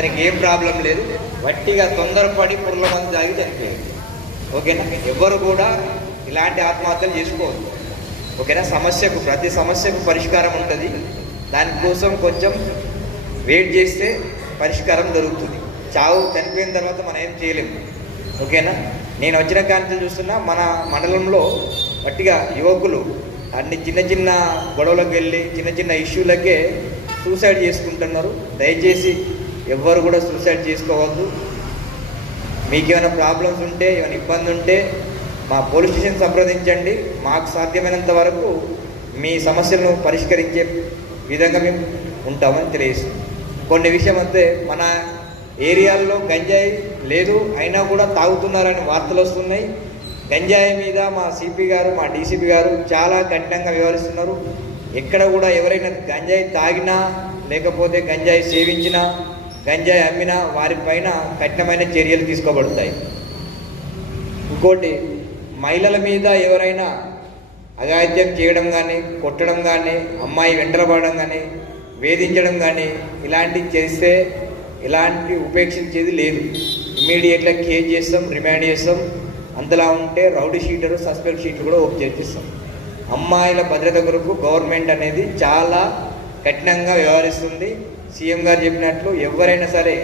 అతనికి ఏం ప్రాబ్లం లేదు. వట్టిగా తొందరపడి పుర్ల మంది తాగి చనిపోయింది ఓకేనా? ఎవరు కూడా ఇలాంటి ఆత్మహత్యలు చేసుకోవద్దు. ఓకేనా? సమస్యకు ప్రతి సమస్యకు పరిష్కారం ఉంటుంది. దానికోసం కొంచెం వెయిట్ చేస్తే పరిష్కారం దొరుకుతుంది. చావు చనిపోయిన తర్వాత మనం ఏం చేయలేము. ఓకేనా? నేను వచ్చిన కాంతి చూస్తున్నా మన మండలంలో గట్టిగా యువకులు అన్ని చిన్న చిన్న గొడవలకు వెళ్ళి చిన్న చిన్న ఇష్యూలకే సూసైడ్ చేసుకుంటున్నారు. దయచేసి ఎవ్వరు కూడా సూసైడ్ చేసుకోవద్దు. మీకేమైనా ప్రాబ్లమ్స్ ఉంటే ఏమైనా ఇబ్బంది ఉంటే మా పోలీస్ స్టేషన్ సంప్రదించండి. మాకు సాధ్యమైనంత వరకు మీ సమస్యలను పరిష్కరించే విధంగా మేము ఉంటామని తెలియదు కొన్ని విషయం అంతే మన ఏరియాల్లో గంజాయి లేదు అయినా కూడా తాగుతున్నారని వార్తలు వస్తున్నాయి. గంజాయి మీద మా సిపి గారు మా డీసీపీ గారు చాలా కఠినంగా వివరిస్తున్నారు ఎక్కడ కూడా ఎవరైనా గంజాయి తాగినా లేకపోతే గంజాయి సేవించినా గంజాయి అమ్మినా వారిపైన కఠినమైన చర్యలు తీసుకోబడతాయి. ఇంకోటి మహిళల మీద ఎవరైనా అగాధ్యం చేయడం కానీ కొట్టడం కానీ అమ్మాయి వెంటరపడడం కానీ వేధించడం కానీ ఇలాంటివి చేస్తే ఇలాంటి ఉపేక్షించేది లేదు. ఇమీడియట్గా కేజ్ చేస్తాం రిమాండ్ చేస్తాం. అంతలా ఉంటే రౌడీ షీటరు సస్పెక్ట్ షీట్లు కూడా ఓపెన్ చేపిస్తాం అమ్మాయిల భద్రత కొరకు గవర్నమెంట్ అనేది చాలా కఠినంగా వ్యవహరిస్తుంది. సీఎం గారు చెప్పినట్లు ఎవరైనా సరే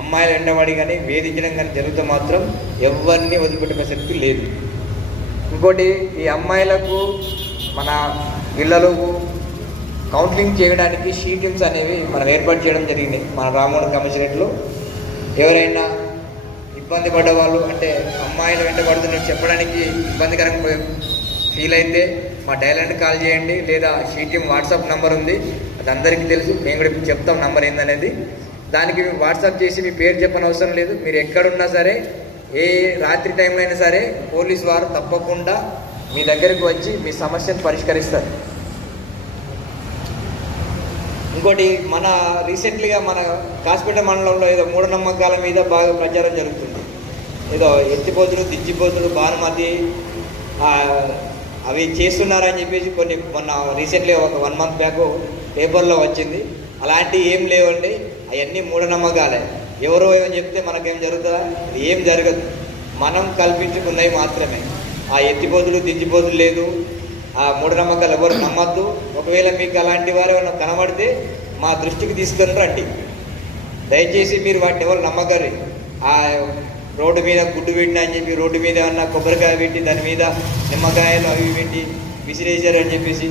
అమ్మాయిలు ఎండబడి కానీ వేధించడం కానీ జరిగితే మాత్రం ఎవరిని వదిలిపెట్టే శక్తి లేదు. ఇంకోటి ఈ అమ్మాయిలకు మన పిల్లలకు కౌన్సిలింగ్ చేయడానికి షీ టీమ్స్ అనేవి మనం ఏర్పాటు చేయడం జరిగింది మన రామోహన్ కమిషనరేట్లో. ఎవరైనా ఇబ్బంది పడ్డ వాళ్ళు అంటే అమ్మాయిలు వెంటబడుతున్నట్టు చెప్పడానికి ఇబ్బందికరంగా ఫీల్ అయితే మా డైలాండ్ కాల్ చేయండి లేదా షీ టీమ్ వాట్సాప్ నెంబర్ ఉంది. అది అందరికీ తెలుసు మేము కూడా ఇప్పుడు చెప్తాం నంబర్ ఏందనేది. దానికి మేము వాట్సాప్ చేసి మీ పేరు చెప్పని అవసరం లేదు. మీరు ఎక్కడున్నా సరే ఏ రాత్రి టైంలో అయినా సరే పోలీస్ వారు తప్పకుండా మీ దగ్గరకు వచ్చి మీ సమస్యను పరిష్కరిస్తారు. ఇంకోటి మన రీసెంట్లీగా మన కాస్పేట మండలంలో ఏదో మూఢనమ్మకాల మీద బాగా ప్రచారం జరుగుతుంది. ఏదో ఎత్తిపోతులు దిచ్చిపోతులు భానుమతి అవి చేస్తున్నారని చెప్పేసి కొన్ని మొన్న రీసెంట్లీ ఒక వన్ మంత్ బ్యాక్ పేపర్లో వచ్చింది. అలాంటివి ఏం లేవండి. అవన్నీ మూఢనమ్మకాలే. ఎవరో ఏమో చెప్తే మనకేం జరుగుతుందా? ఏం జరగదు. మనం కల్పించుకున్నవి మాత్రమే. ఆ ఎత్తిపోతులు దించిపోతులు లేదు. ఆ మూఢనమ్మకాలు ఎవరు నమ్మద్దు. ఒకవేళ మీకు అలాంటి వారు ఏమైనా కనబడితే మా దృష్టికి తీసుకొని రండి. దయచేసి మీరు వాటిని ఎవరు నమ్మకర్రి. ఆ రోడ్డు మీద గుడ్డు పెట్టిన అని చెప్పి రోడ్డు మీద ఏమన్నా కొబ్బరికాయ పెట్టి దాని మీద నిమ్మకాయలు అవి పెట్టి విసిరేశారు అని చెప్పేసి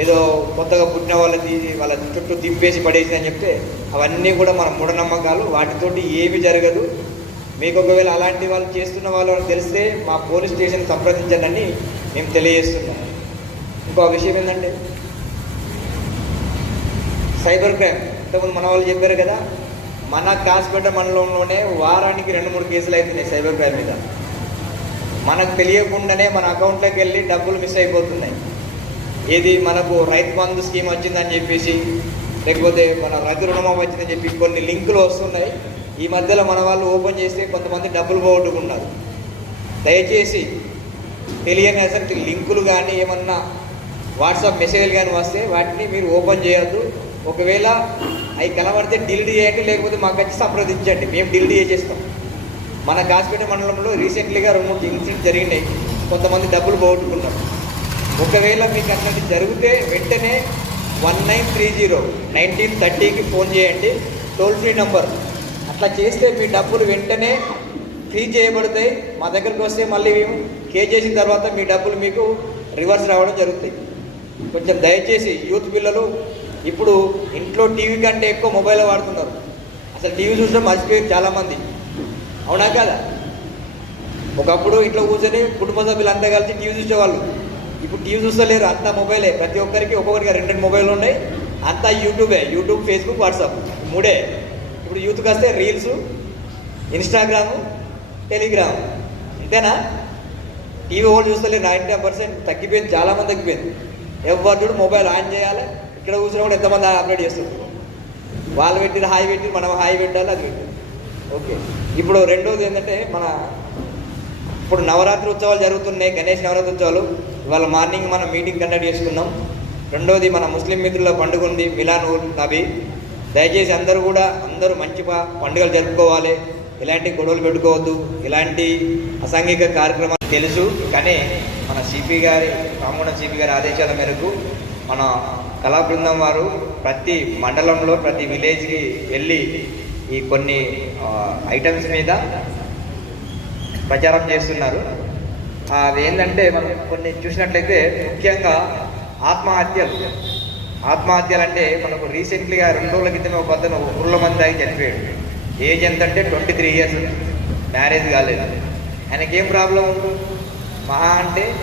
ఏదో కొత్తగా పుట్టిన వాళ్ళని వాళ్ళ చుట్టూ తిప్పేసి పడేసి అని చెప్తే అవన్నీ కూడా మన మూఢనమ్మకాలు. వాటితోటి ఏమి జరగదు. మీకు ఒకవేళ అలాంటి వాళ్ళు చేస్తున్న వాళ్ళు తెలిస్తే మా పోలీస్ స్టేషన్ సంప్రదించండి మేము తెలియజేస్తున్నాం. ఇంకో విషయం ఏంటంటే సైబర్ క్రైమ్. ఇంతకుముందు మన వాళ్ళు చెప్పారు కదా మన కాస్పేట మండలంలోనే వారానికి రెండు మూడు కేసులు అవుతున్నాయి సైబర్ క్రైమ్ మీద. మనకు తెలియకుండానే మన అకౌంట్లోకి వెళ్ళి డబ్బులు మిస్ అయిపోతున్నాయి. ఏది మనకు రైతు బంధు స్కీమ్ వచ్చిందని చెప్పేసి లేకపోతే మన రైతు రుణమా వచ్చిందని చెప్పి కొన్ని లింకులు వస్తున్నాయి. ఈ మధ్యలో మన వాళ్ళు ఓపెన్ చేస్తే కొంతమంది డబ్బులు పోగొట్టుకున్నారు దయచేసి తెలియని అసలు లింకులు కానీ ఏమన్నా వాట్సాప్ మెసేజ్లు కానీ వస్తే వాటిని మీరు ఓపెన్ చేయొద్దు. ఒకవేళ అవి కనబడితే డిలీట్ చేయండి లేకపోతే మాకు వచ్చి సంప్రదించండి మేము డిలీట్ చేసేస్తాం. మన కాసిపేట మండలంలో రీసెంట్లీగా రెండు మూడు ఇన్సిడెంట్ జరిగినాయి. కొంతమంది డబ్బులు పోగొట్టుకున్నారు. ఒకవేళ మీకు అట్లాంటి జరిగితే వెంటనే one nine three zero nineteen థర్టీకి ఫోన్ చేయండి. Toll free number. అట్లా చేస్తే మీ డబ్బులు వెంటనే ఫ్రీ చేయబడతాయి. మా దగ్గరికి వస్తే మళ్ళీ మేము కే చేసిన తర్వాత మీ డబ్బులు మీకు రివర్స్ రావడం జరుగుతాయి. కొంచెం దయచేసి యూత్ పిల్లలు ఇప్పుడు ఇంట్లో టీవీ కంటే ఎక్కువ మొబైల్ వాడుతున్నారు. అసలు టీవీ చూసడం మర్చిపోయారు చాలామంది. అవునా కదా? ఒకప్పుడు ఇంట్లో కూర్చొని కుటుంబ సభ్యులంతా కలిసి టీవీ చూసేవాళ్ళు. ఇప్పుడు టీవీ చూస్తలేరు అంతా మొబైలే. ప్రతి ఒక్కరికి ఒక్కొక్కరికి రెండు రెండు మొబైల్ ఉన్నాయి. అంతా యూట్యూబే. YouTube Facebook WhatsApp. మూడే. ఇప్పుడు యూత్కి వస్తే రీల్స్ ఇన్స్టాగ్రాము టెలిగ్రామ్. అంతేనా? టీవీ వాళ్ళు చూస్తలేరు. నైంటీ పర్సెంట్ తగ్గిపోయింది చాలామంది తగ్గిపోయింది. ఎవరు చూడు మొబైల్ ఆన్ చేయాలి. ఇక్కడ కూర్చున్నా కూడా ఎంతమంది అప్డేట్ చేస్తున్నారు వాళ్ళు పెట్టిన హాయి పెట్టి మనం హాయి పెట్టాలి అది పెట్టాలి ఓకే. ఇప్పుడు రెండోది ఏంటంటే మన ఇప్పుడు నవరాత్రి ఉత్సవాలు జరుగుతున్నాయి. గణేష్ నవరాత్రి ఉత్సవాలు. ఇవాళ మార్నింగ్ మనం మీటింగ్ కండక్ట్ చేసుకున్నాం. రెండోది మన ముస్లిం మిత్రుల పండుగ ఉంది మిలాన్ ఉల్ నబీ. దయచేసి అందరూ కూడా అందరూ మంచి పండుగలు జరుపుకోవాలి. ఇలాంటి గొడవలు పెట్టుకోవద్దు. ఇలాంటి అసాంఘిక కార్యక్రమాలు తెలుసు. కానీ మన సిపి గారి రామగుండం సిపి గారి ఆదేశాల మేరకు మన కళా బృందం వారు ప్రతి మండలంలో ప్రతి విలేజ్కి వెళ్ళి ఈ కొన్ని ఐటమ్స్ మీద ప్రచారం చేస్తున్నారు. అదేంటంటే మనం కొన్ని చూసినట్లయితే ముఖ్యంగా ఆత్మహత్యలు. ఆత్మహత్యలు అంటే మనకు రీసెంట్లీగా రెండు రోజుల క్రితం ఒక అతను ఊళ్ళ మంది అయి చనిపోయాడు. ఏజ్ ఎంత అంటే ట్వంటీ త్రీ ఇయర్స్. మ్యారేజ్ కాలేదు. ఆయనకి ఏం ప్రాబ్లం? మహా అంటే